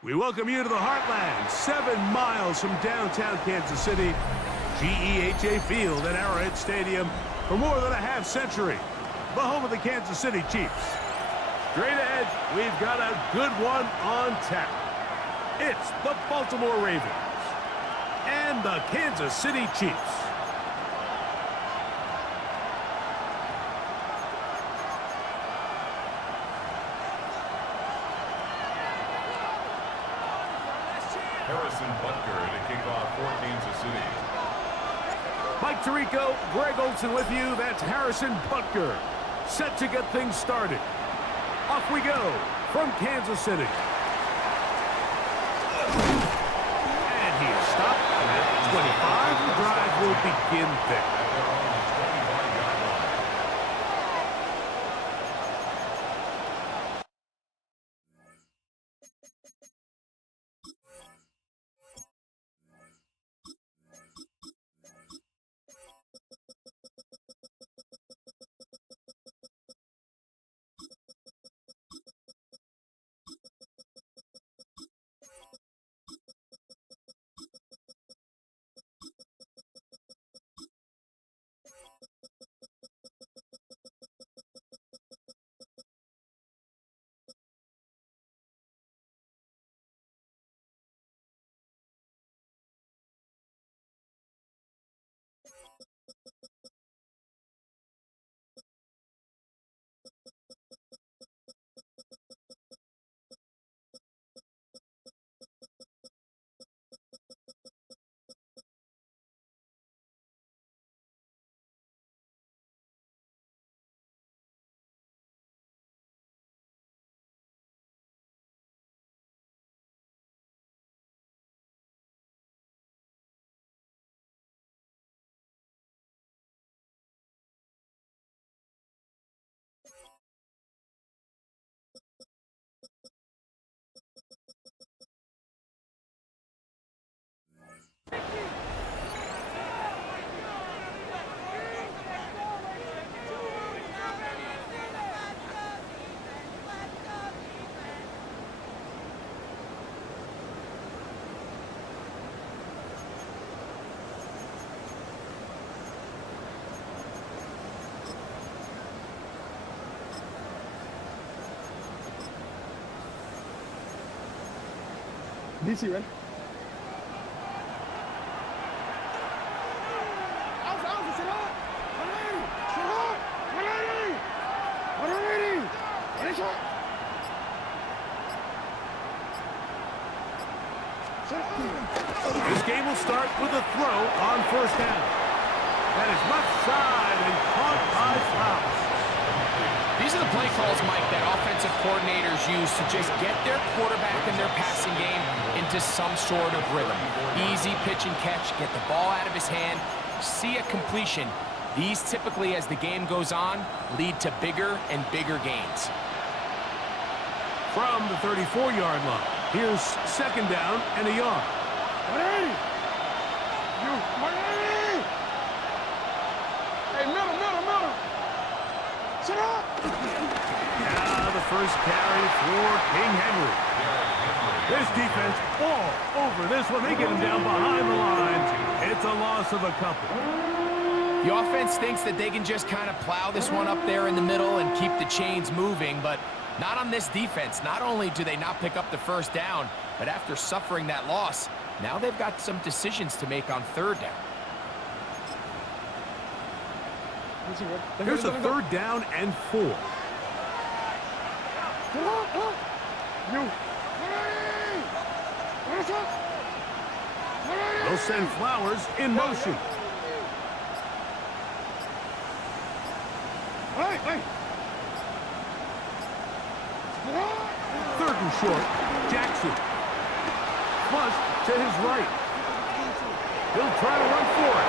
We welcome you to the Heartland, 7 miles from downtown Kansas City. GEHA Field at Arrowhead Stadium for more than a half-century. The home of the Kansas City Chiefs. Straight ahead, we've got a good one on tap. It's the Baltimore Ravens and the Kansas City Chiefs. Harrison Butker to kick off for Kansas City. Mike Tirico, Greg Olson with you. That's Harrison Butker, set to get things started. Off we go from Kansas City. And he's stopped at 25. The drive will begin there. DC, ready? Alpha, sit up! 180! Sit up! 180! 180! Ready, shot! Sit up! This game will start with a throw on first down. That is left side and caught by Flowers. These are the play calls, Mike, that offensive coordinators use to just get their quarterback and their passing game into some sort of rhythm. Easy pitch and catch, get the ball out of his hand, see a completion. These typically, as the game goes on, lead to bigger and bigger gains. From the 34-yard line, here's second down and a yard. 180! You, 180! Hey, middle! Sit up! Now the first carry for King Henry. This defense all over this one. They get him down behind the line. It's a loss of a couple. The offense thinks that they can just kind of plow this one up there in the middle and keep the chains moving, but not on this defense. Not only do they not pick up the first down, but after suffering that loss, now they've got some decisions to make on third down. Here's a third down and 4. You. They'll send Flowers in motion. Hey! Third and short. Jackson. Flush to his right. He'll try to run for it.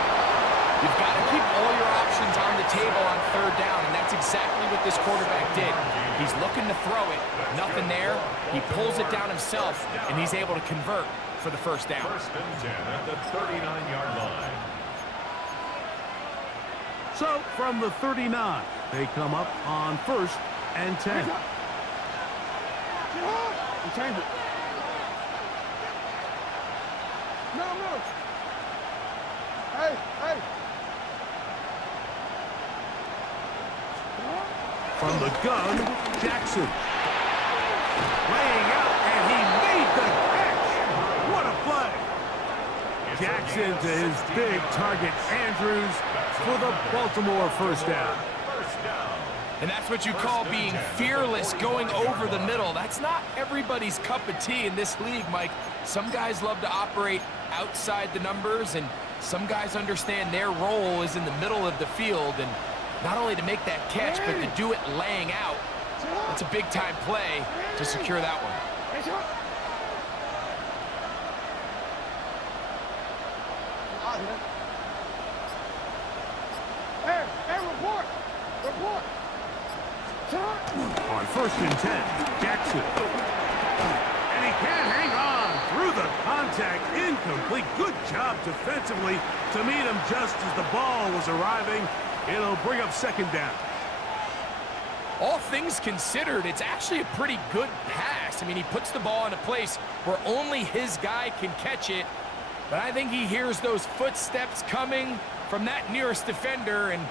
You've got to keep all your options on the table on third down, and that's exactly what this quarterback did. He's looking to throw it. Nothing there. He pulls it down himself, and he's able to convert for the first down. First and 10 at the 39-yard line. So, from the 39, they come up on first and 10. You change it. No. Hey. From the gun, Jackson. Laying out, and he made the catch. What a play. Jackson to his big target, Andrews, for the Baltimore first down. And that's what you call being fearless, going over the middle. That's not everybody's cup of tea in this league, Mike. Some guys love to operate outside the numbers, and some guys understand their role is in the middle of the field, and not only to make that catch, but to do it laying out. It's a big-time play to secure that one. Hey, report! On first and 10, Jackson. And he can't hang on through the contact. Incomplete. Good job defensively to meet him just as the ball was arriving. It'll bring up second down. All things considered, it's actually a pretty good pass. I mean, he puts the ball in a place where only his guy can catch it. But I think he hears those footsteps coming from that nearest defender, and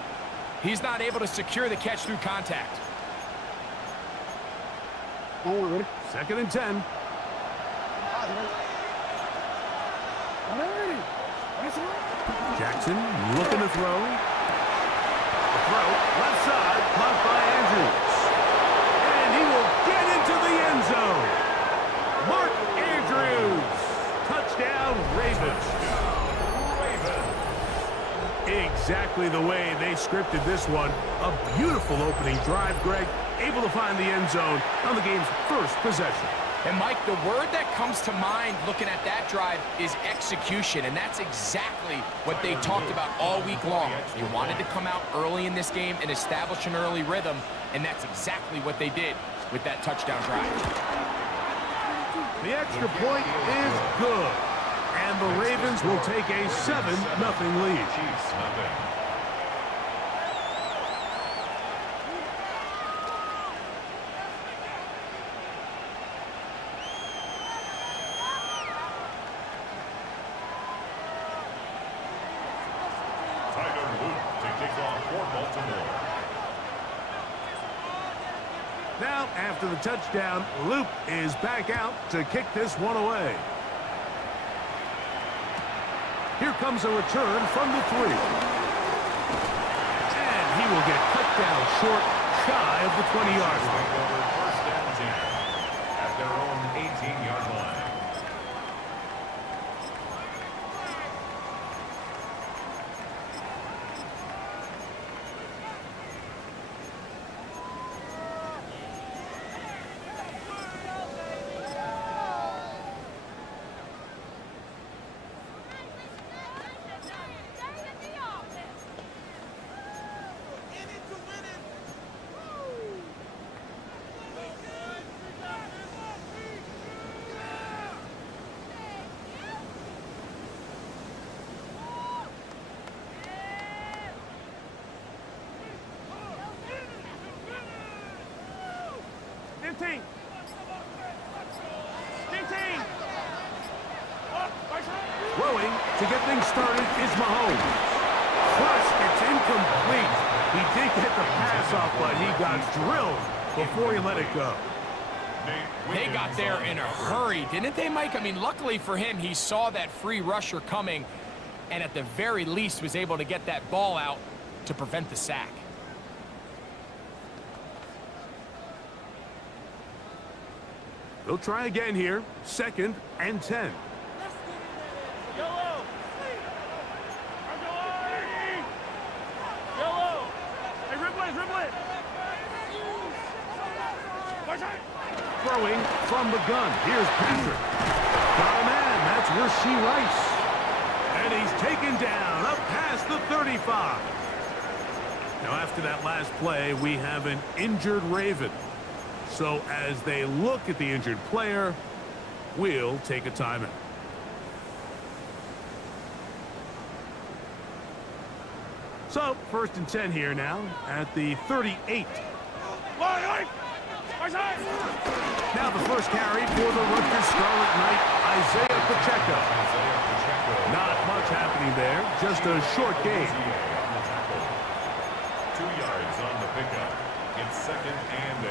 he's not able to secure the catch through contact. Ready? Second and 10. Jackson looking to throw. The throw, left side, caught by Andrews. And he will get into the end zone. Mark Andrews. Touchdown, Ravens. Exactly the way they scripted this one. A beautiful opening drive, Greg. Able to find the end zone on the game's first possession. And, Mike, the word that comes to mind looking at that drive is execution, and that's exactly what they talked about all week long. They wanted to come out early in this game and establish an early rhythm, and that's exactly what they did with that touchdown drive. The extra point is good, and the Ravens will take a 7-0 lead. Chiefs, nothing. Now, after the touchdown, Loop is back out to kick this one away. comes a return from the 3. And he will get cut down short, shy of the 20-yard line. First down 10 at their own 18-yard line. Throwing to get things started is Mahomes. First, it's incomplete. He did get the pass off, but he got drilled before he let it go. They got there in a hurry, didn't they, Mike? I mean, luckily for him, he saw that free rusher coming and at the very least was able to get that ball out to prevent the sack. They'll try again here. 2nd and 10. Throwing from the gun. Here's Patrick. Got a man. That's Rasheed Rice. And he's taken down up past the 35. Now, after that last play, we have an injured Raven. So as they look at the injured player, we'll take a timeout. So, 1st and 10 here now at the 38. Now the first carry for the Rutgers Scarlet Knight, Isaiah Pacheco. Not much happening there, just a short gain. 2 yards on the pickup. It's 2nd and 8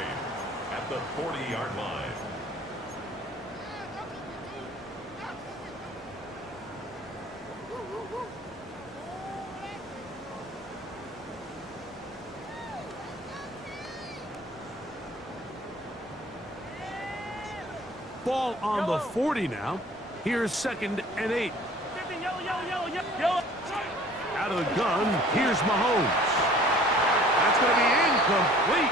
at the 40-yard line. Ball on the 40 now. Here's 2nd and 8. Out of the gun, here's Mahomes. That's going to be incomplete.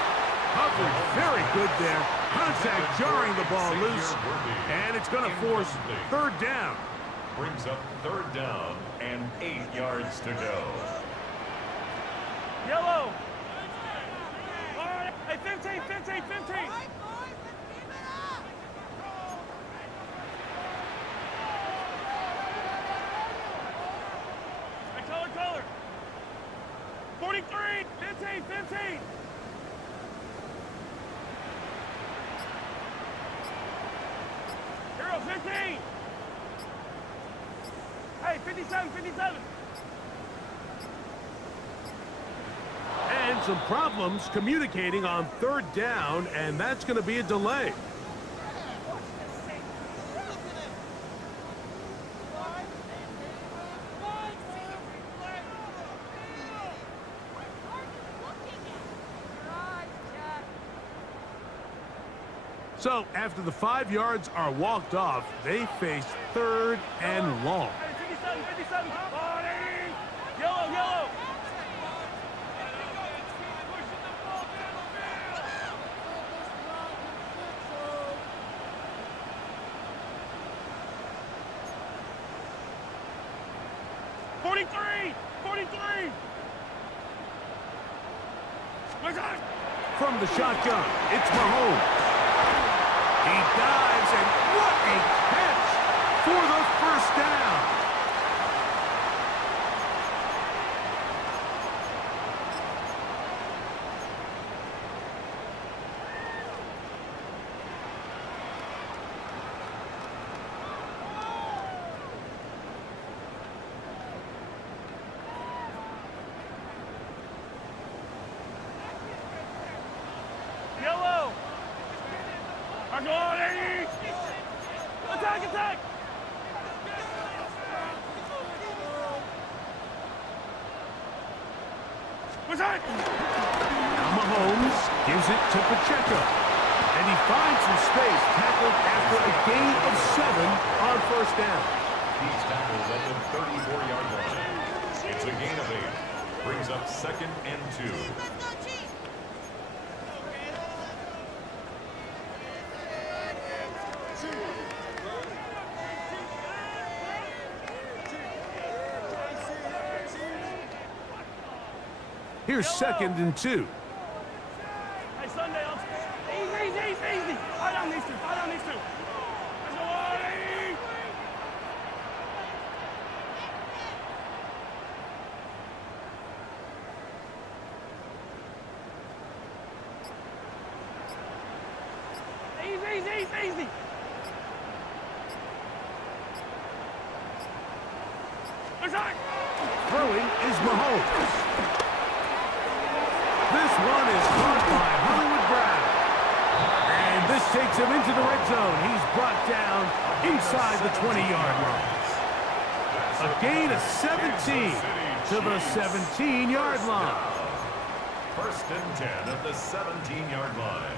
Coverage very good there. Contact jarring the ball loose. And it's going to force 3rd down. Brings up 3rd down and 8 yards to go. Yellow. Hey, 15, 15, 15. Color. 43, 15, 15. Hero, 15. Hey, 57, 57. And some problems communicating on 3rd down, and that's going to be a delay. So, after the 5 yards are walked off, they face 3rd and long. 57, 57. Yellow, yellow. From the shotgun, it's Mahomes. He dives, and what a catch for the 1st down. Yellow. Attack, attack. Now Mahomes gives it to Pacheco. And he finds some space, tackled after a gain of 7 on first down. He's tackled at the 34-yard line. It's a gain of 8. Brings up 2nd and 2. Here's 2nd and 2. Hey, Sunday, easy. Fall down these two. Easy. Throwing is Mahomes. This one is caught by Hollywood Brown. And this takes him into the red zone. He's brought down inside the 20-yard line. A gain of 17 to the 17-yard line. 1st and 10 at the 17-yard line.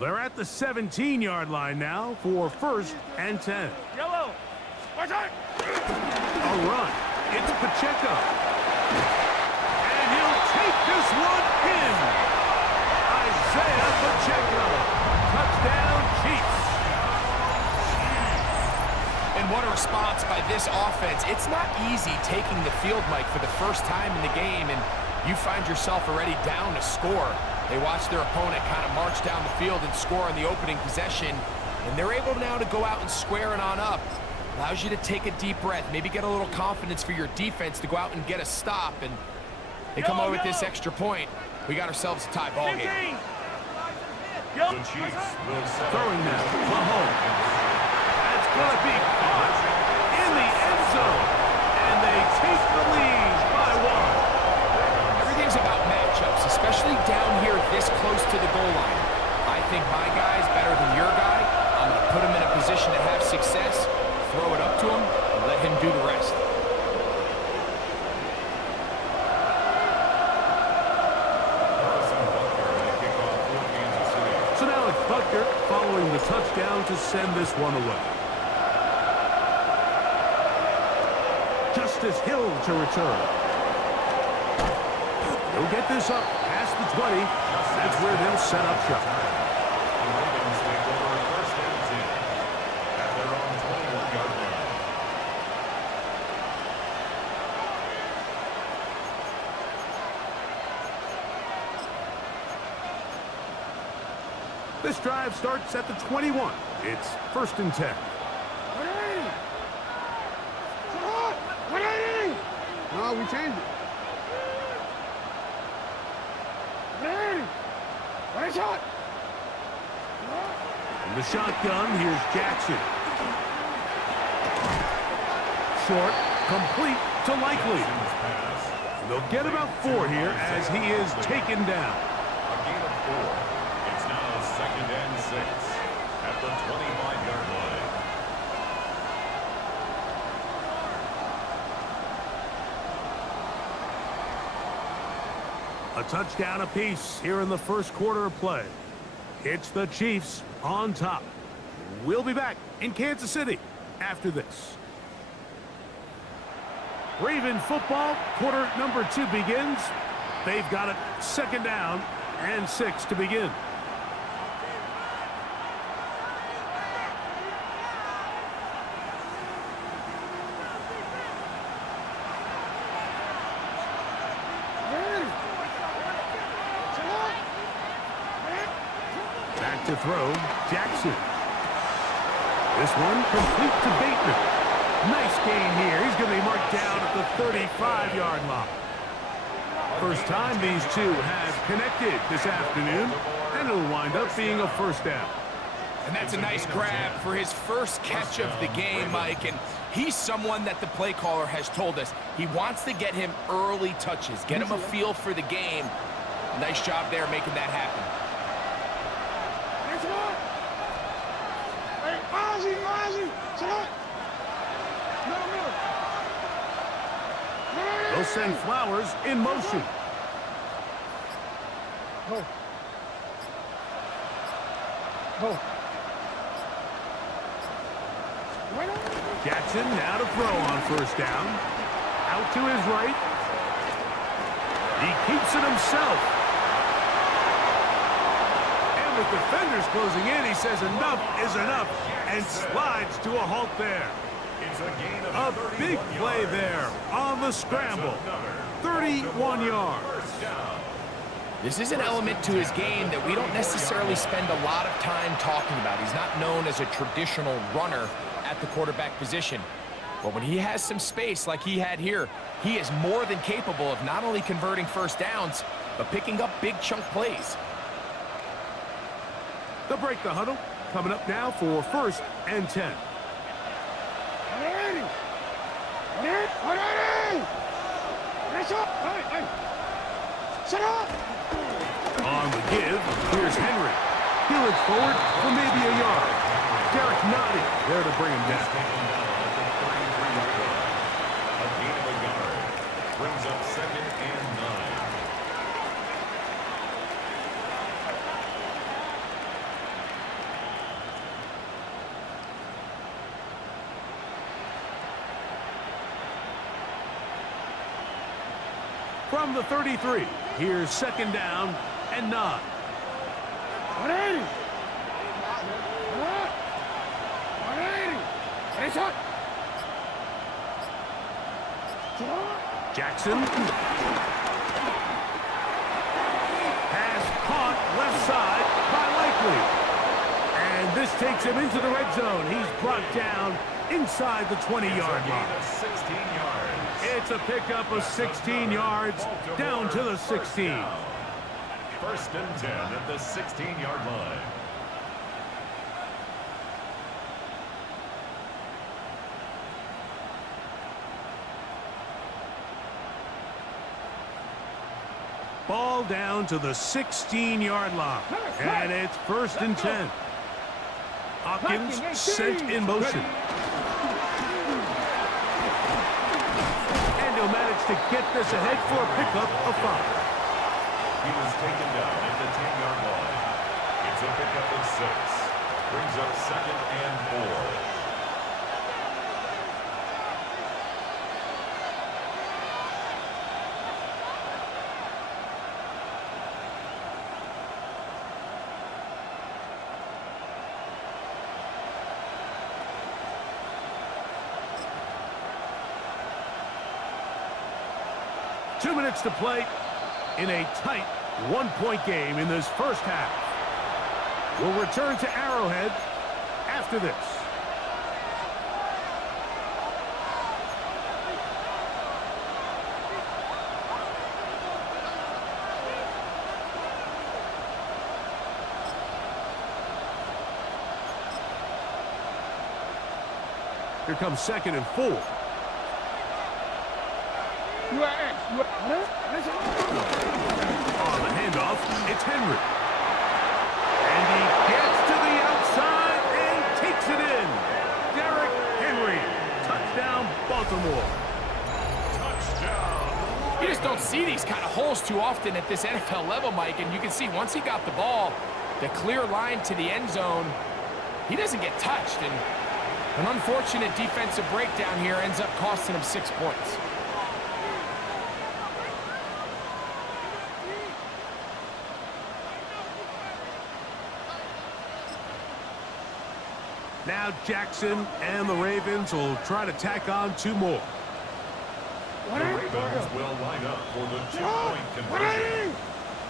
They're at the 17-yard line now for 1st and 10. Yellow. Watch out. A run. It's Pacheco. And he'll take this one in. Isaiah Pacheco. Touchdown, Chiefs. And what a response by this offense. It's not easy taking the field, Mike, for the first time in the game, and you find yourself already down to score. They watch their opponent kind of march down the field and score on the opening possession, and they're able now to go out and square it on up. Allows you to take a deep breath, maybe get a little confidence for your defense to go out and get a stop, and they come away with this extra point. We got ourselves a tie ball game. The Chiefs will set Throwing now, Mahomes. That's going to be caught in the end zone, and they take the lead by 1. Everything's about matchups, especially down here this close to the goal line. I think my guy's better than your guy. I'm going to put him in a position to have success, throw it up to him, and let him do the rest. So now it's Butker following the touchdown to send this one away. Justice Hill to return. They'll get this up past the 20. That's where they'll set up shop. The Ravens take over 1st and 10 at their own 21-yard line. This drive starts at the 21. It's 1st and 10. 180. No, we changed it. 180. Right shot. In the shotgun, here's Jackson. Short, complete to Likely. They'll get about 4 here as he is taken down. A gain of 4. It's now 2nd and 6 at the 25-yard line. A touchdown apiece here in the first quarter of play. It's the Chiefs on top. We'll be back in Kansas City after this. Raven football, quarter number 2 begins. They've got it 2nd down and 6 to begin. Back to throw, Jackson. This one complete to Bateman. Nice gain here. He's going to be marked down at the 35-yard line. First time these two have connected this afternoon, and it'll wind up being a 1st down. And that's a nice grab for his first catch of the game, Mike. And he's someone that the play caller has told us he wants to get him early touches, get him a feel for the game. Nice job there making that happen. sarap! Hey, Ozzy, Ozzy! Sarap! No. They'll send Flowers in motion. Go. Go. Jackson now to throw on first down. Out to his right. He keeps it himself. And with defenders closing in, he says enough is enough and slides to a halt there. It's a gain A of 31 big play yards. there on the scramble. 31 yards. First down. This is an element to his game that we don't necessarily spend a lot of time talking about. He's not known as a traditional runner at the quarterback position. But when he has some space like he had here, he is more than capable of not only converting first downs, but picking up big chunk plays. They'll break the huddle. Coming up now for 1st and 10. On the give, here's Henry. He looks forward for maybe a yard. Derek Noddy there to bring him down. Taken down at the 33-yard line. A gain of a yard. Brings up 2nd and 9. From the 33, here's 2nd down and 9. Jackson. Pass caught left side by Likely. And this takes him into the red zone. He's brought down inside the 20-yard Gain line. of 16 yards. It's a pickup of 16 yards down to the 16. 1st and 10 at the 16-yard line. Ball down to the 16-yard line. And it's 1st and 10. Hopkins sent in motion. And he'll manage to get this ahead for a pickup of 5. He was taken down at the 10-yard line. It's a pickup of 6. Brings up 2nd and 4. Two minutes to play in a tight one-point game in this first half. We'll return to Arrowhead after this. Here comes 2nd and 4. On the handoff, it's Henry. And he gets to the outside and takes it in. Derek Henry. Touchdown, Baltimore. Touchdown. You just don't see these kind of holes too often at this NFL level, Mike. And you can see once he got the ball, the clear line to the end zone, he doesn't get touched. And an unfortunate defensive breakdown here ends up costing him 6 points. Now Jackson and the Ravens will try to tack on 2 more. The Ravens will line up for the 2-point conversion.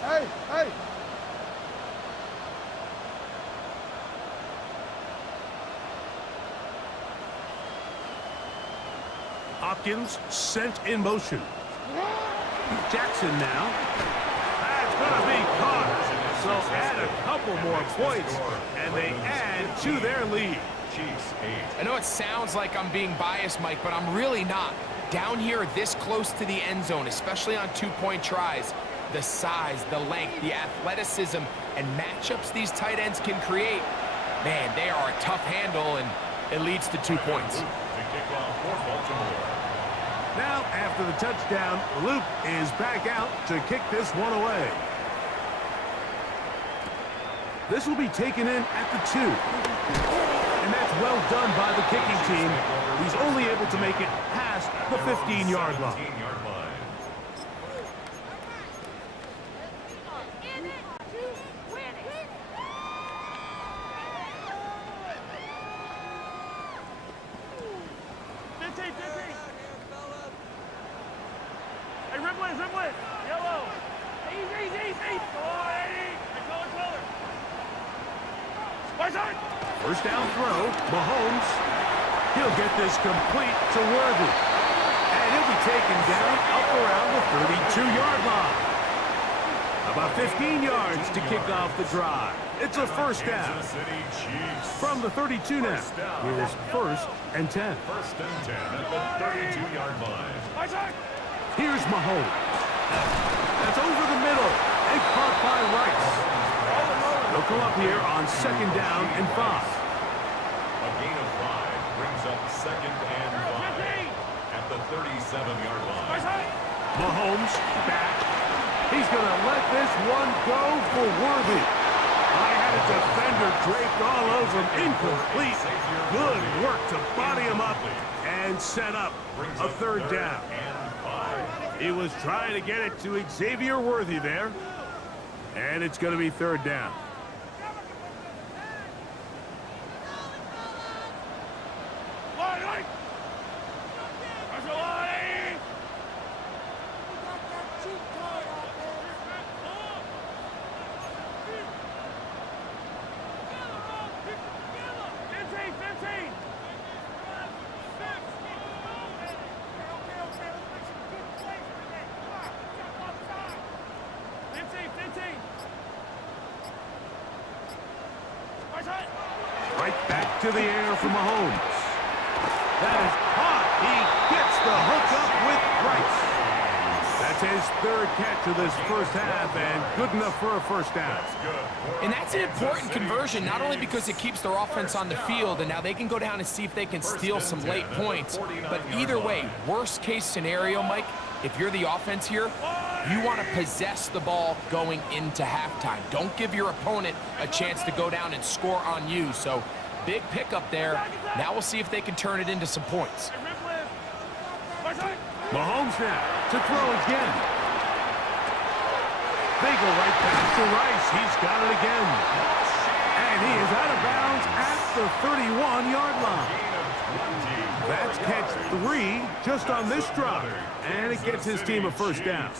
Hey! Hopkins sent in motion. Jackson now. That's going to be caught. So add a couple more points, and they add to their lead. Chiefs 8. I know it sounds like I'm being biased, Mike, but I'm really not. Down here this close to the end zone, especially on 2-point tries, the size, the length, the athleticism, and matchups these tight ends can create, man, they are a tough handle, and it leads to 2 points. To kick off for Baltimore. Now, after the touchdown, Luke is back out to kick this one away. This will be taken in at the 2. And that's well done by the kicking team. He's only able to make it past the 15-yard line. 17-yard line. Hey, Ripley, yellow. Easy. Go on, Eddie. Hey, color. Watch out. First down throw, Mahomes. He'll get this complete to Worthy. And he'll be taken down up around the 32-yard line. About 15 yards to kick off the drive. It's a first down. Kansas City Chiefs. From the 32 now. Here's first and 10. First and 10 at the 32-yard line. Watch out. Here's Mahomes. That's over the middle and caught by Rice. They'll come up here on second down and 5. A gain of 5 brings up second and 5 at the 37-yard Watch line. out. Mahomes back. He's going to let this one go for Worthy. I had a defender draped all over him. Incomplete. Good work to body him up and set up a third down. And 5. He was trying to get it to Xavier Worthy there. And it's going to be third down. Line. That's a line. Right back to the air for Mahomes. That is caught. He gets the hook up with Rice. That's his third catch of this first half, and good enough for a first down. And that's an important conversion, not only because it keeps their offense on the field, and now they can go down and see if they can steal some late points. But either way, worst case scenario, Mike, if you're the offense here, you want to possess the ball going into halftime. Don't give your opponent a chance to go down and score on you. So big pickup there. Now we'll see if they can turn it into some points. Mahomes now to throw again. They go right back to Rice. He's got it again. And he is out of bounds at the 31-yard line. That's catch 3 just on this drive. And it gets his team a first down.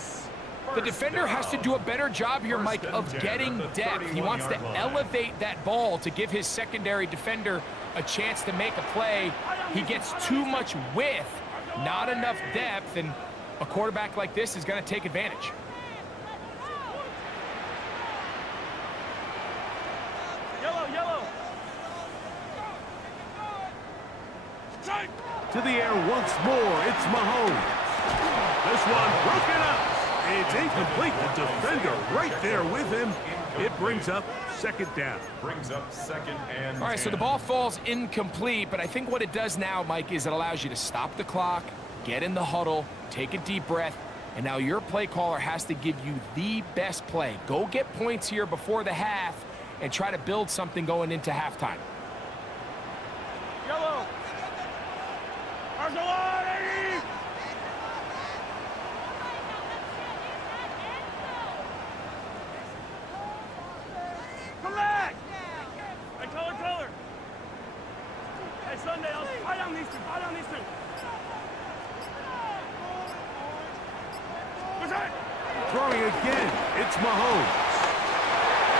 The defender has to do a better job here, Mike, of getting depth. He wants to elevate that ball to give his secondary defender a chance to make a play. He gets too much width, not enough depth, and a quarterback like this is going to take advantage. Yellow. To the air once more. It's Mahomes. This one broken up. It's incomplete. The defender right there with him. It brings up second down. Brings up second and All right, so the ball falls incomplete, but I think what it does now, Mike, is it allows you to stop the clock, get in the huddle, take a deep breath, and now your play caller has to give you the best play. Go get points here before the half and try to build something going into halftime. Yellow. Arsolani. Come back. Hey, color. Hey, Sunday, I'll down these two. What's that? Throwing again. It's Mahomes.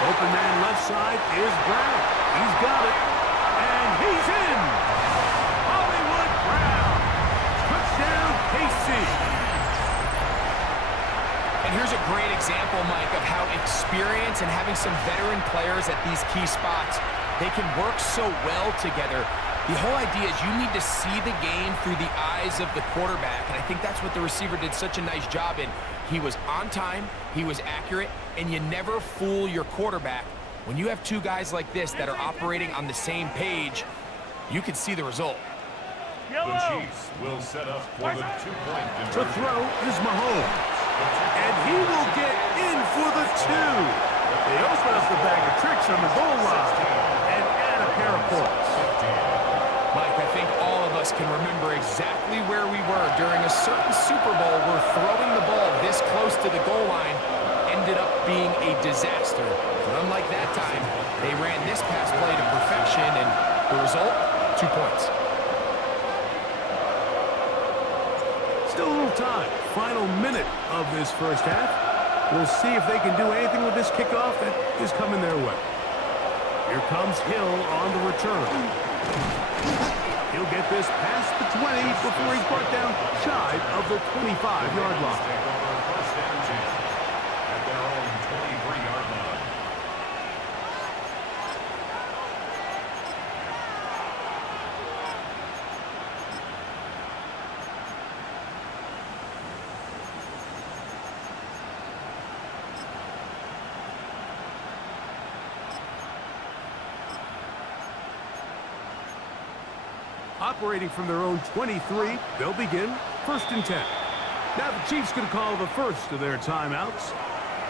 Open man left side is Brown. He's got it. And he's in. Hollywood Brown. Touchdown, KC. And here's a great example, Mike, of how experience and having some veteran players at these key spots, they can work so well together. The whole idea is you need to see the game through the eyes of the quarterback, and I think that's what the receiver did such a nice job in. He was on time, he was accurate, and you never fool your quarterback. When you have two guys like this that are operating on the same page, you can see the result. The Chiefs will set up for the two-point The conversion. throw is Mahomes. And he will get in for the 2. They open up the bag of tricks on the goal line and add a pair of points. Mike, I think all of us can remember exactly where we were during a certain Super Bowl where throwing the ball this close to the goal line ended up being a disaster. But unlike that time, they ran this pass play to perfection, and the result, 2 points. Still a little time. Final minute of this first half. We'll see if they can do anything with this kickoff that is coming their way. Here comes Hill on the return. He'll get this past the 20 before he's brought down shy of the 25-yard line. Take over first and 10 at their own 23-yard line. Operating from their own 23, they'll begin first and 10. Now the Chiefs going to call the first of their timeouts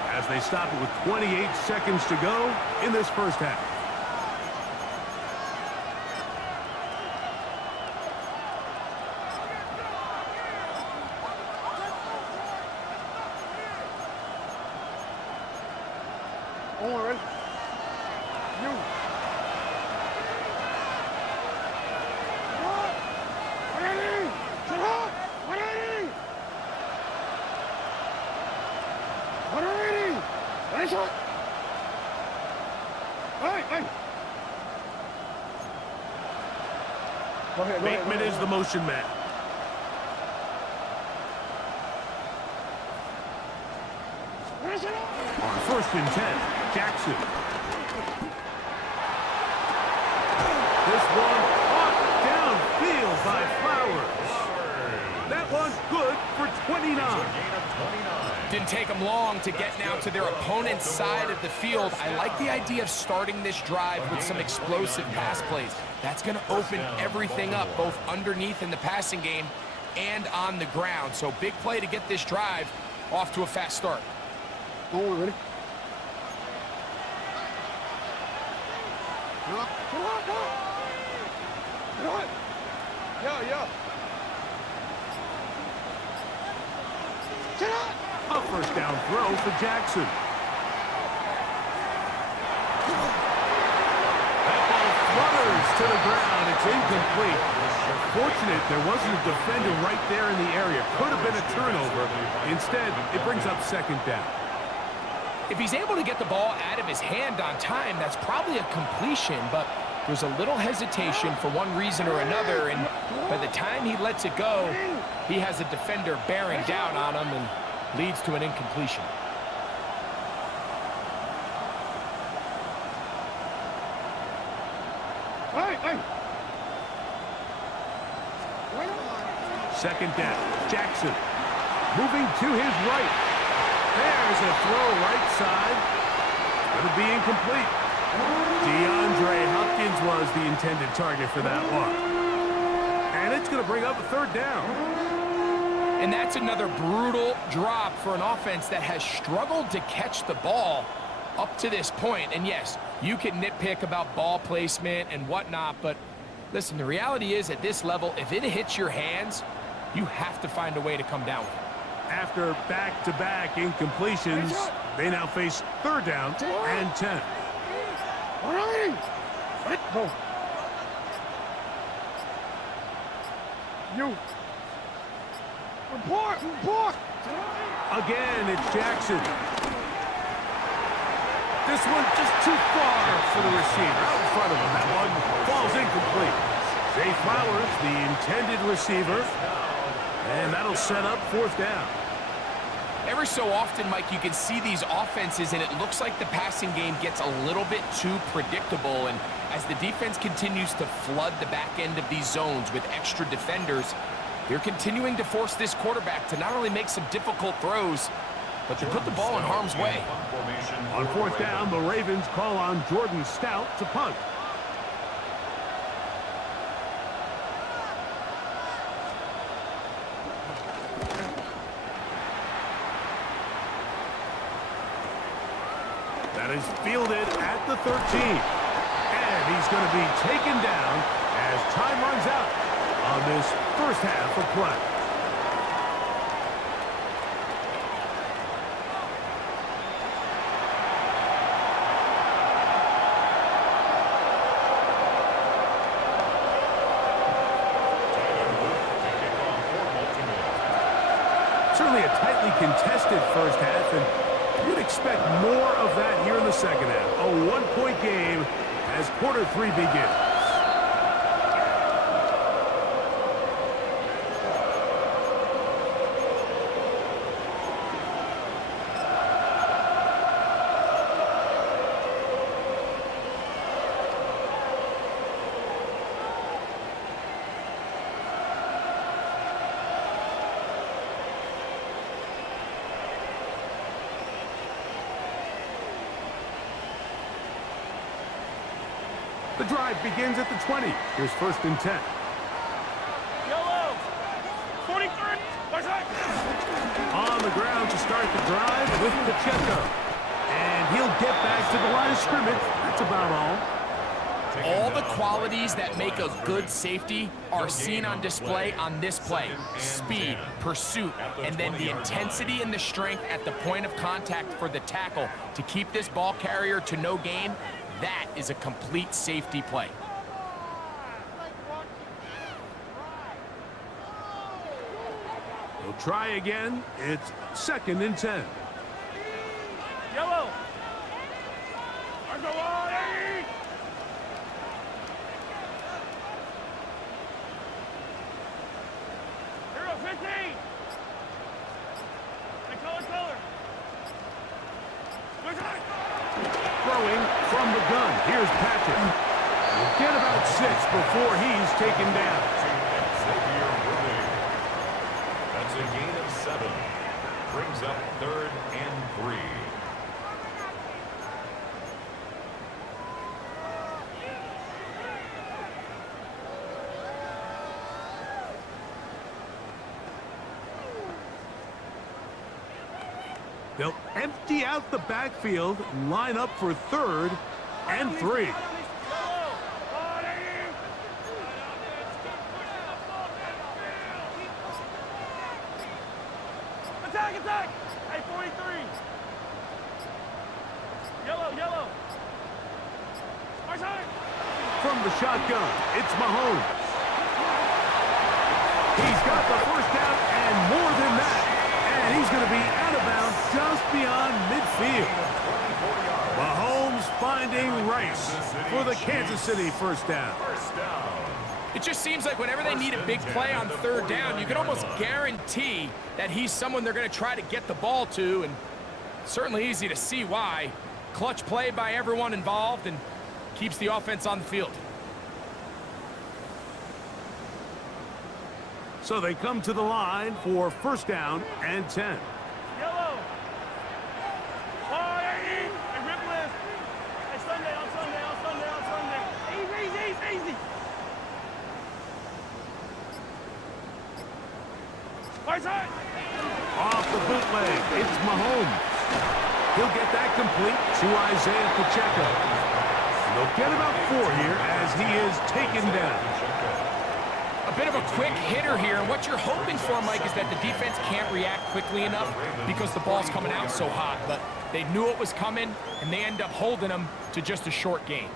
as they stop it with 28 seconds to go in this first half. Owen, ready? You. Bateman is the motion man. On first and 10, Jackson. This one caught downfield by Flowers. That one's good for 29. Gain of 29. Didn't take them long to get now to their opponent's side of the field. I like the idea of starting this drive with some explosive pass plays. That's going to open everything up, both underneath in the passing game and on the ground. So big play to get this drive off to a fast start. Owen, ready? Yeah. A first down throw for Jackson. That ball flutters to the ground. It's incomplete. Fortunate there wasn't a defender right there in the area. Could have been a turnover. Instead, it brings up second down. If he's able to get the ball out of his hand on time, that's probably a completion, but there's a little hesitation for one reason or another, and by the time he lets it go, he has a defender bearing down on him and leads to an incompletion. Second down, Jackson. Moving to his right. There's a throw right side. Going to be incomplete. DeAndre Hopkins was the intended target for that one. And it's going to bring up a third down. And that's another brutal drop for an offense that has struggled to catch the ball up to this point. And yes, you can nitpick about ball placement and whatnot, but listen, the reality is at this level, if it hits your hands, you have to find a way to come down with it. After back-to-back incompletions, they now face third down and 10. Go. You. Report. Again, it's Jackson. This one just too far for the receiver. Out in front of him. That one falls incomplete. Zay Flowers, the intended receiver. And that'll set up fourth down. Every so often, Mike, you can see these offenses, and it looks like the passing game gets a little bit too predictable. And as the defense continues to flood the back end of these zones with extra defenders, they're continuing to force this quarterback to not only make some difficult throws, but to put the ball in harm's way. On fourth down, the Ravens call on Jordan Stout to punt. That is fielded at the 13. And he's going to be taken down as time runs out on this first half of play. Certainly a tightly contested first half, and you'd expect more of that here in the second half. A one-point game as quarter three begins. The drive begins at the 20. Here's first and 10. Yellow. 43. On the ground to start the drive with Pacheco. And he'll get back to the line of scrimmage. That's about all. All the qualities that make a good safety are seen on display on this play. Speed, pursuit, and then the intensity and the strength at the point of contact for the tackle to keep this ball carrier to no gain. That is a complete safety play. He'll try again. It's second and 10. Yellow. Hero 15. The color. Throwing from the gun. Here's Patrick. He'll get about 6 before he's taken down. That's a gain of 7. Brings up 3rd and 3. They'll empty out the backfield, line up for 3rd and 3. Attack! Hey, 43. Yellow. From the shotgun, it's Mahomes. He's got the first down and more than that. And he's going to be out of bounds just beyond midfield. Mahomes finding Rice for the Kansas City first down. It just seems like whenever they need a big play on 3rd down, you can almost guarantee that he's someone they're going to try to get the ball to, and certainly easy to see why. Clutch play by everyone involved and keeps the offense on the field. So they come to the line for first down and 10. Yellow. Hey, rip list. Hey, Sunday. Easy. Off the bootleg, it's Mahomes. He'll get that complete to Isaiah Pacheco. And they'll get about 4 here as he is taken down. A bit of a quick hitter here, and what you're hoping for, Mike, is that the defense can't react quickly enough because the ball's coming out so hot. But they knew it was coming, and they end up holding them to just a short gain.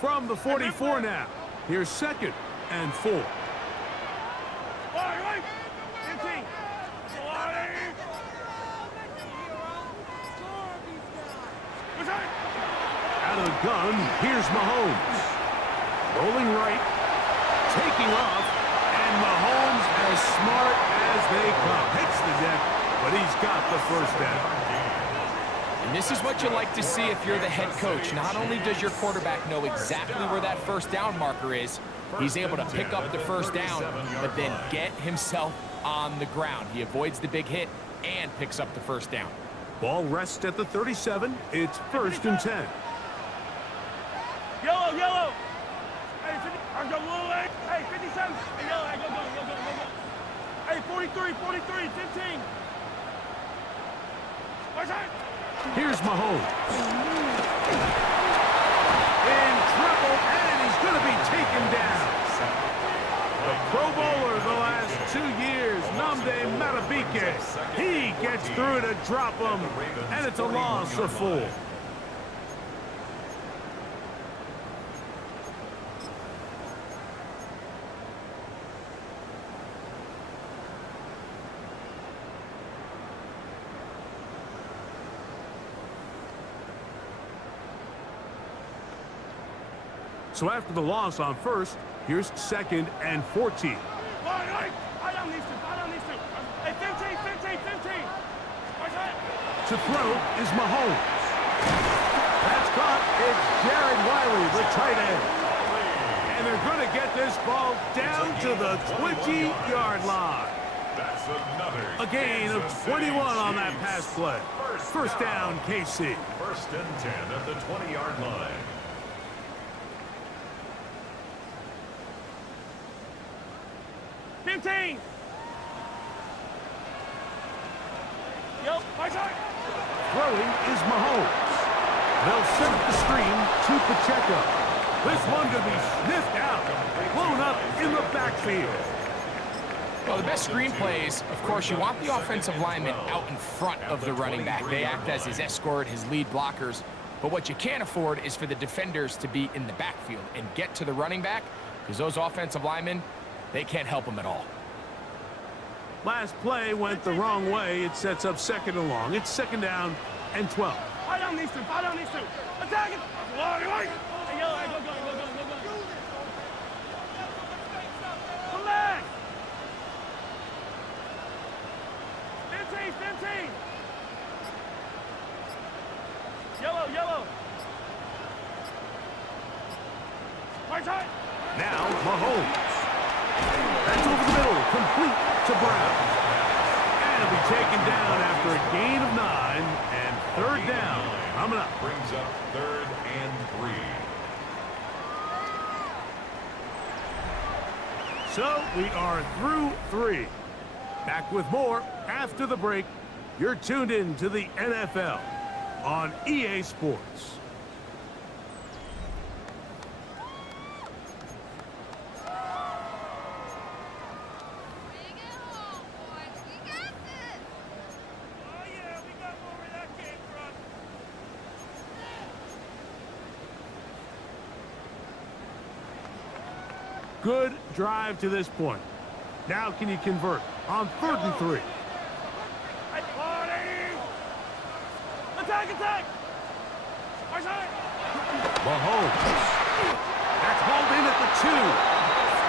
From the 44 now, here's second and 4. 15. Out of the gun, here's Mahomes. Rolling right, taking off, and Mahomes as smart as they come. Hits the deck, but he's got the first down. And this is what you like to see if you're the head coach. Not only does your quarterback know exactly where that first down marker is, he's able to pick up the first down, but then get himself on the ground. He avoids the big hit and picks up the first down. Ball rests at the 37. It's 1st and 10. Yellow, yellow. Hey, 50, I go blue, hey, 57. Hey, yellow, hey, go. Hey, 43, 15. What's that? Here's Mahomes. In trouble, and he's going to be taken down. The Pro Bowler the last 2 years, Nnamdi Madubuike. He gets through to drop him, and it's a loss of 4. So after the loss on 1st, here's 2nd and 14. I don't need to. Hey, 15. What's that? To throw is Mahomes. That's caught. It's Jared Wiley, the tight end. And they're going to get this ball down to the 20-yard line. That's another A gain of 21 on that pass play. First down, KC. 1st and 10 at the 20-yard line. Yep, my time. Throwing is Mahomes. They'll set up the screen to Pacheco. This one could be sniffed out, blown up in the backfield. Well, the best screen plays, of course, you want the offensive lineman out in front of the running back. They act as his escort, his lead blockers. But what you can't afford is for the defenders to be in the backfield and get to the running back, because those offensive linemen, they can't help him at all. Last play went the wrong way. It sets up 2nd and long. It's 2nd down and 12. I don't need to. Attack it. Hey, yellow, hey, go. Come back. 15. Yellow. My time. Now Mahomes. That's over the middle, complete to Brown. And it'll be taken down after a gain of 9, and 3rd down coming up. Brings up 3rd and 3. So we are through 3. Back with more after the break. You're tuned in to the NFL on EA Sports. Good drive to this point. Now can you convert on 3rd and 3? Attack! Mahomes. That's hauled in at the 2.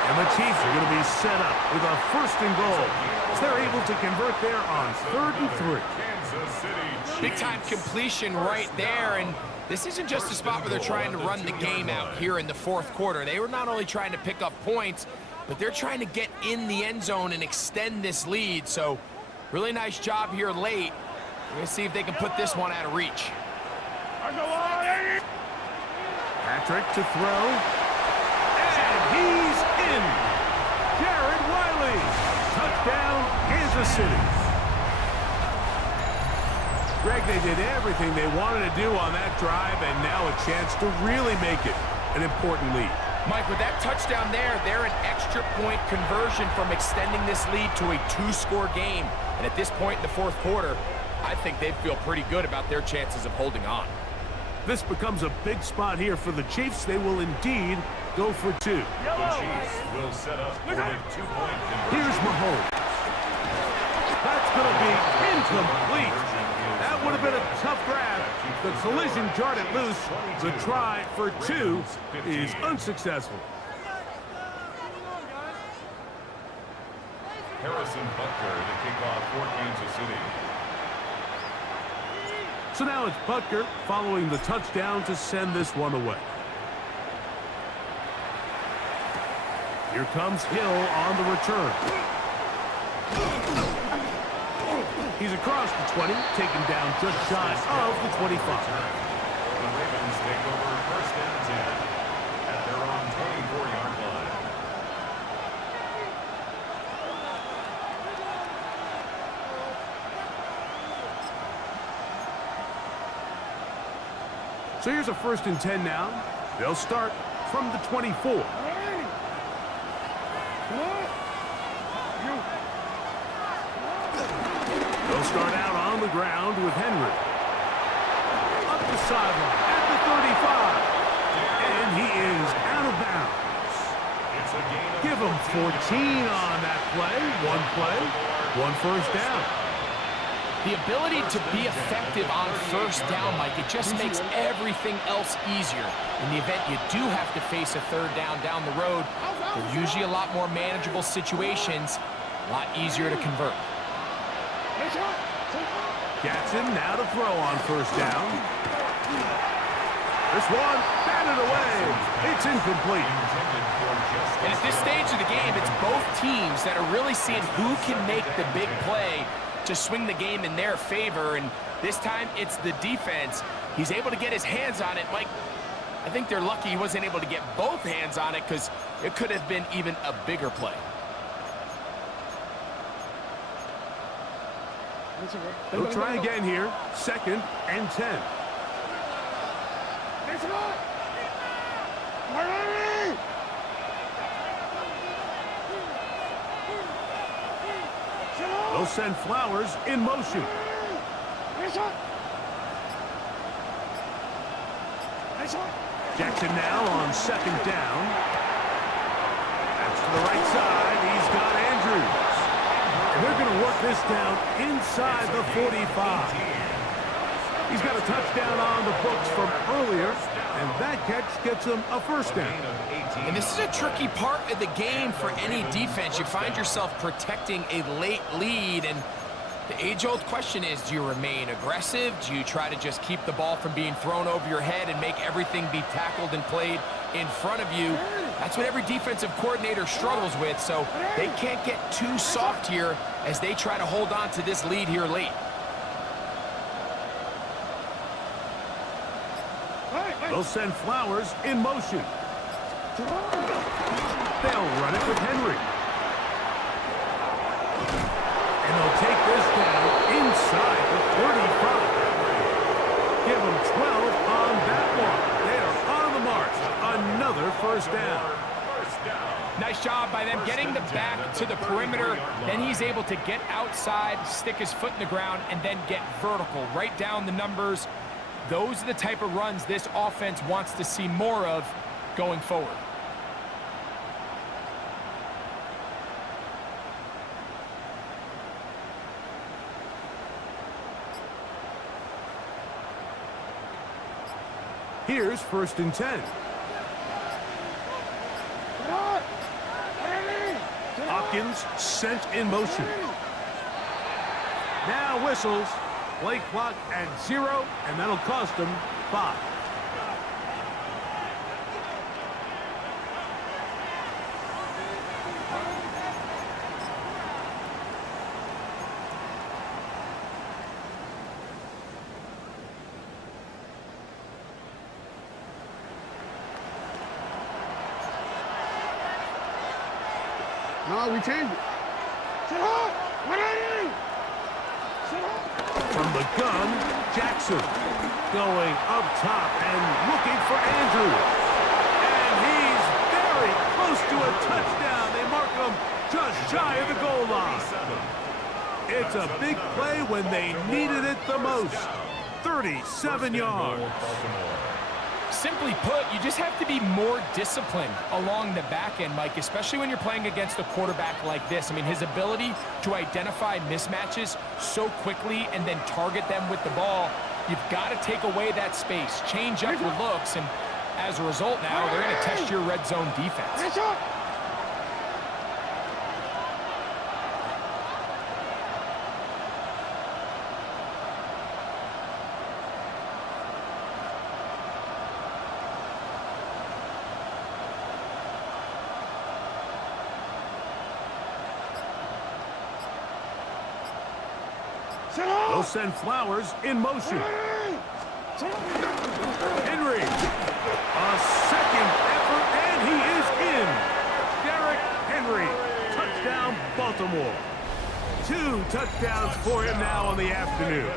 And the Chiefs are going to be set up with a 1st and goal. So they're able to convert there on 3rd and 3. Kansas City. Big time completion right there, and this isn't just a spot where they're trying to run the game out here in the 4th quarter. They were not only trying to pick up points, but they're trying to get in the end zone and extend this lead. So really nice job here late. We're going to see if they can put this one out of reach. Patrick to throw. And he's in. Jared Wiley. Touchdown, Kansas City. Greg, they did everything they wanted to do on that drive, and now a chance to really make it an important lead. Mike, with that touchdown there, they're an extra point conversion from extending this lead to a 2-score game. And at this point in the 4th quarter, I think they'd feel pretty good about their chances of holding on. This becomes a big spot here for the Chiefs. They will indeed go for 2. The Chiefs will set up for a 2-point conversion. Here's Mahomes. That's going to be incomplete. That would have been a tough grab, The collision jarred it loose. The try for 2 is unsuccessful. Harrison Butker to kick off for Kansas City. So now it's Butker following the touchdown to send this one away. Here comes Hill on the return. He's across the 20, taken down just shy of the 25. The Ravens take over first and 10 at their own 24-yard line. So here's a first and 10 now. They'll start from the 24. They'll start out on the ground with Henry. Up the sideline at the 35. And he is out of bounds. It's a gain of Give him 14 on that play. One first down. The ability to be effective on first down, Mike, it just makes everything else easier. In the event you do have to face a third down the road, they're usually a lot more manageable situations, a lot easier to convert. Jackson now to throw on first down. This one batted away. It's incomplete. And at this stage of the game, it's both teams that are really seeing who can make the big play to swing the game in their favor, and this time it's the defense. He's able to get his hands on it. Mike, I think they're lucky he wasn't able to get both hands on it because it could have been even a bigger play. They'll try again here. Second and 10. They'll send Flowers in motion. Jackson now on second down. That's to the right side. He's got Andrews. And they're going to work this down inside the 45. He's got a touchdown on the books from earlier, and that catch gets him a first down. And this is a tricky part of the game for any defense. You find yourself protecting a late lead, and the age-old question is, do you remain aggressive? Do you try to just keep the ball from being thrown over your head and make everything be tackled and played in front of you? That's what every defensive coordinator struggles with, so they can't get too soft here as they try to hold on to this lead here late. They'll send Flowers in motion. They'll run it with Henry. And they'll take this down inside the 35. Give them 12 on that one. They are on the march. Another first down. Nice job by them getting the back to the perimeter. Then he's able to get outside, stick his foot in the ground, and then get vertical. Right down the numbers. Those are the type of runs this offense wants to see more of going forward. Here's first and 10. Hopkins sent in motion. Now whistles. Play clock at 0, and that'll cost them 5. No, we changed it. Sit up! From the gun, Jackson going up top and looking for Andrews. And he's very close to a touchdown. They mark him just shy of the goal line. It's a big play when they needed it the most. 37 yards. Simply put, you just have to be more disciplined along the back end, Mike, especially when you're playing against a quarterback like this. I mean, his ability to identify mismatches so quickly and then target them with the ball, You've got to take away that space, change up your looks, and as a result now, they're going to test your red zone defense. They'll send Flowers in motion. Henry, a second effort, and he is in. Derrick Henry, touchdown Baltimore. 2 touchdowns for him now on the afternoon.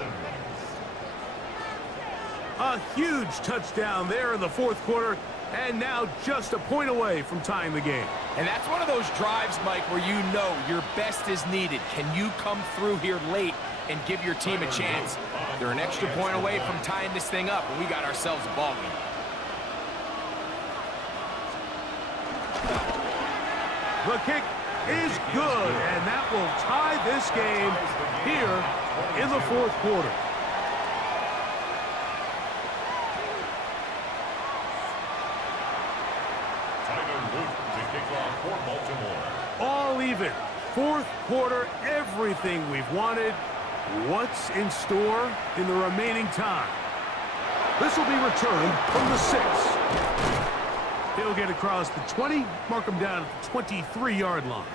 A huge touchdown there in the fourth quarter, and now just a point away from tying the game. And that's one of those drives, Mike, where you know your best is needed. Can you come through here late and give your team a chance? They're an extra point away from tying this thing up, and we got ourselves a ball game. The kick is good, and that will tie this game here in the fourth quarter. To kick off for Baltimore. All even. Fourth quarter, everything we've wanted. What's in store in the remaining time? This will be returned from the 6. He'll get across the 20, mark him down at the 23-yard line.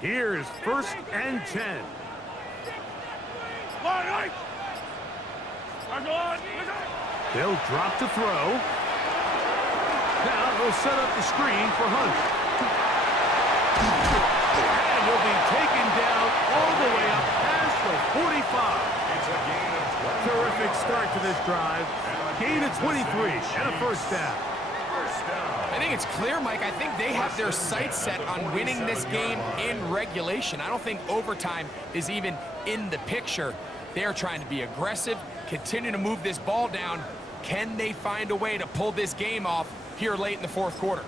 Here's 1st and 10. They'll drop to throw. Now they'll set up the screen for Hunt. And he'll be taken down all the way up past the 45. It's a gain of 20. Terrific start to this drive. Gain of 23 and a first down. I think it's clear, Mike. I think they have their sights set on winning this game in regulation. I don't think overtime is even in the picture. They're trying to be aggressive, continue to move this ball down. Can they find a way to pull this game off here late in the fourth quarter?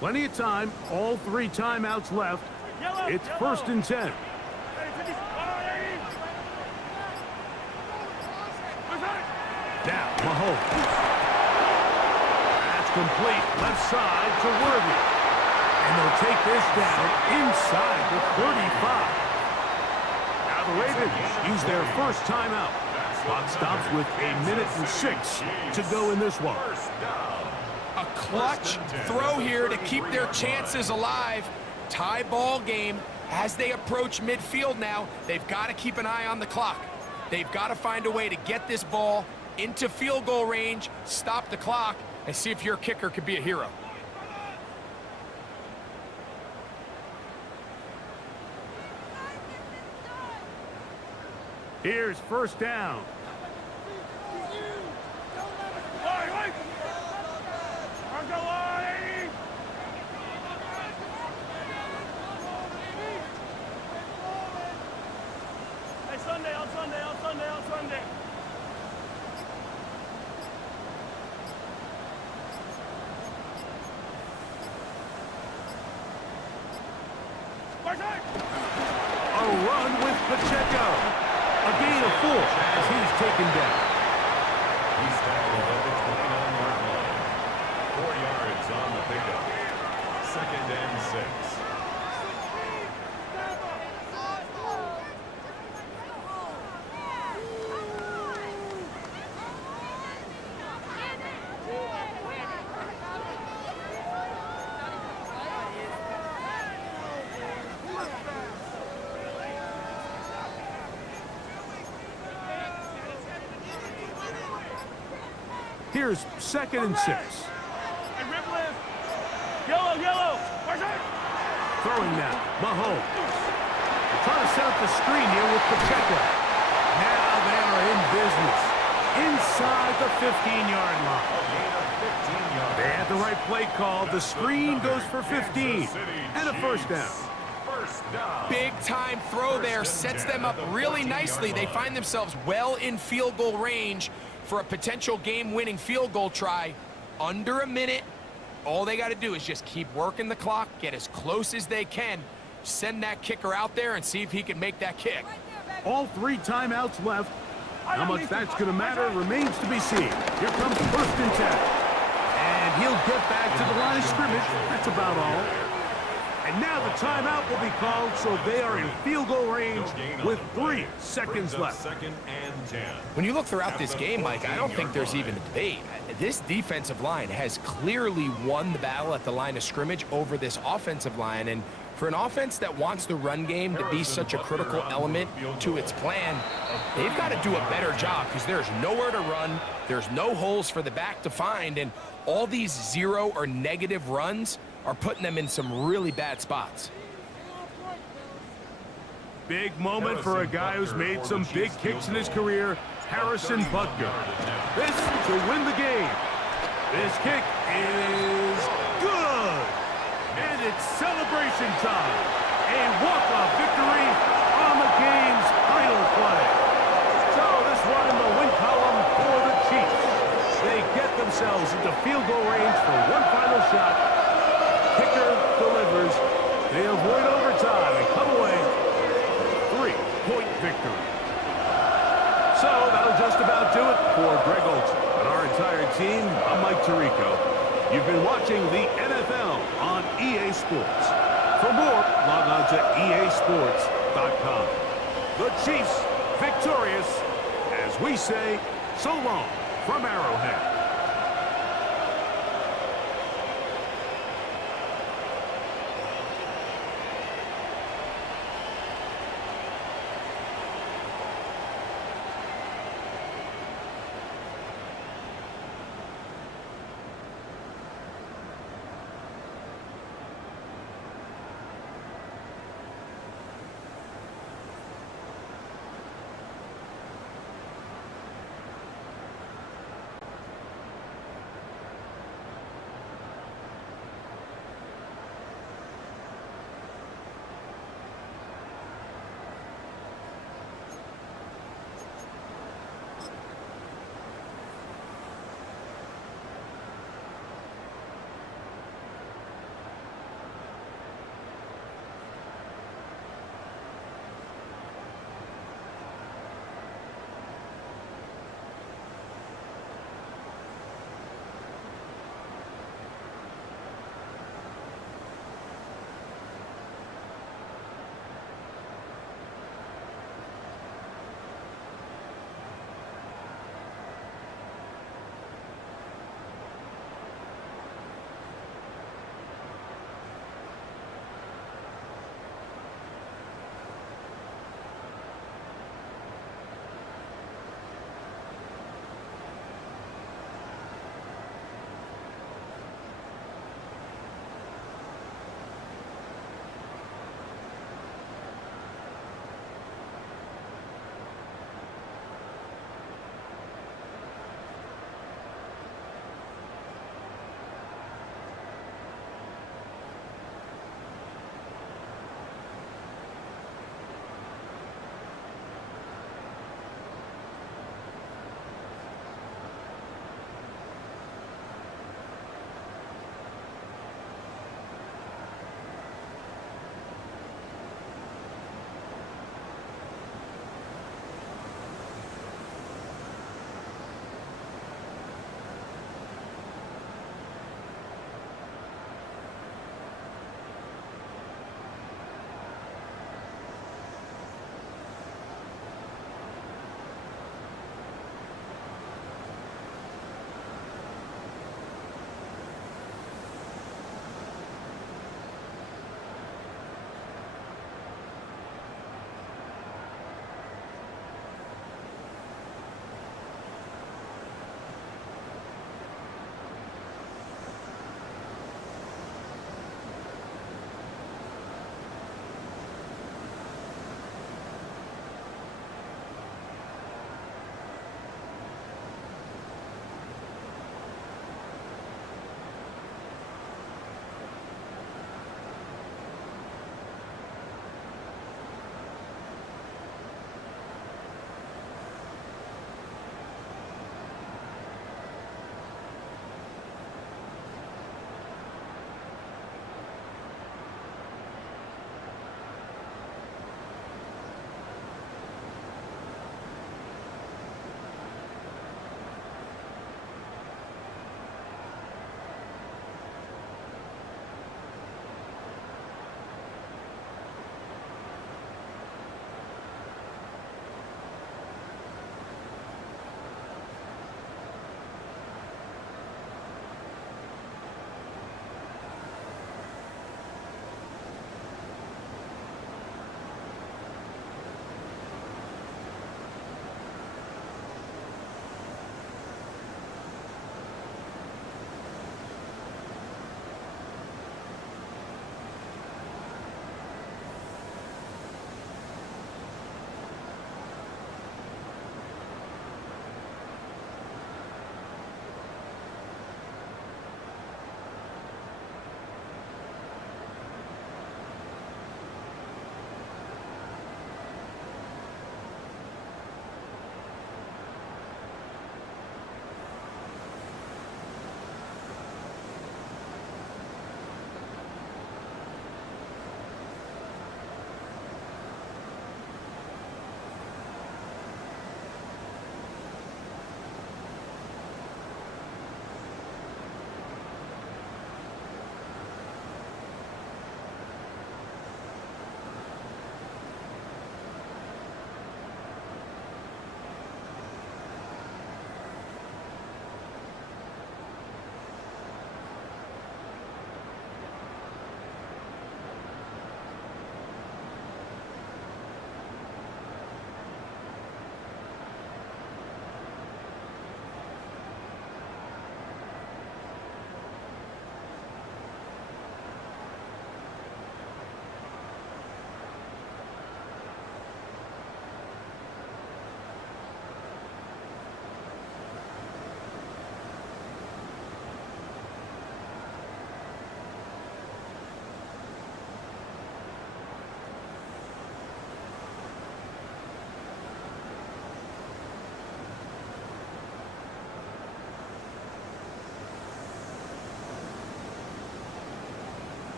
Plenty of time, all 3 timeouts left. It's 1st and 10. Now, Mahomes. That's complete, left side to Worthy. And they'll take this down inside the 35. Now the Ravens use their first timeout. Clock stops with 1:06 to go in this one. A clutch throw here to keep their chances alive. Tie ball game as they approach midfield now. They've got to keep an eye on the clock. They've got to find a way to get this ball into field goal range, stop the clock, and see if your kicker could be a hero. Here's 1st down. On Sunday. A run with Pacheco. A gain of 4 as he's taken down. He's tackled at the 29-yard line. 4 yards on the pickup. 2nd and 6. Here's 2nd and 6. Hey, rip lift. Yellow, yellow. Where's it? Throwing now, Mahomes. They're trying to set up the screen here with Pacheco. Now they are in business. Inside the 15-yard line. They had the right play call. The screen goes for 15. And a first down. Big time throw there, sets them up really nicely. They find themselves well in field goal range for a potential game-winning field goal try. Under a minute. All they got to do is just keep working the clock, get as close as they can, send that kicker out there and see if he can make that kick. All 3 timeouts left. How much that's going to matter remains to be seen. Here comes 1st and 10. And he'll get back to the line of scrimmage. That's about all. And now the timeout will be called, so they are in field goal range with 3 seconds left. 2nd and 10. When you look throughout this game, Mike, I don't think there's even a debate. This defensive line has clearly won the battle at the line of scrimmage over this offensive line. And for an offense that wants the run game to be such a critical element to its plan, they've got to do a better job because there's nowhere to run. There's no holes for the back to find. And all these 0 or negative runs are putting them in some really bad spots. Big moment for a guy who's made some big kicks in his career, Harrison Butker. This to win the game. This kick is good. And it's celebration time. A walk-off victory on the game's final play. So this one in the win column for the Chiefs. They get themselves into field goal range for one final shot. Kicker delivers. They avoid overtime and come away 3-point victory. So that'll just about do it for Greg Olson and our entire team. I'm Mike Tirico. You've been watching the NFL on EA Sports. For more, log on to easports.com. The Chiefs victorious as we say so long from Arrowhead.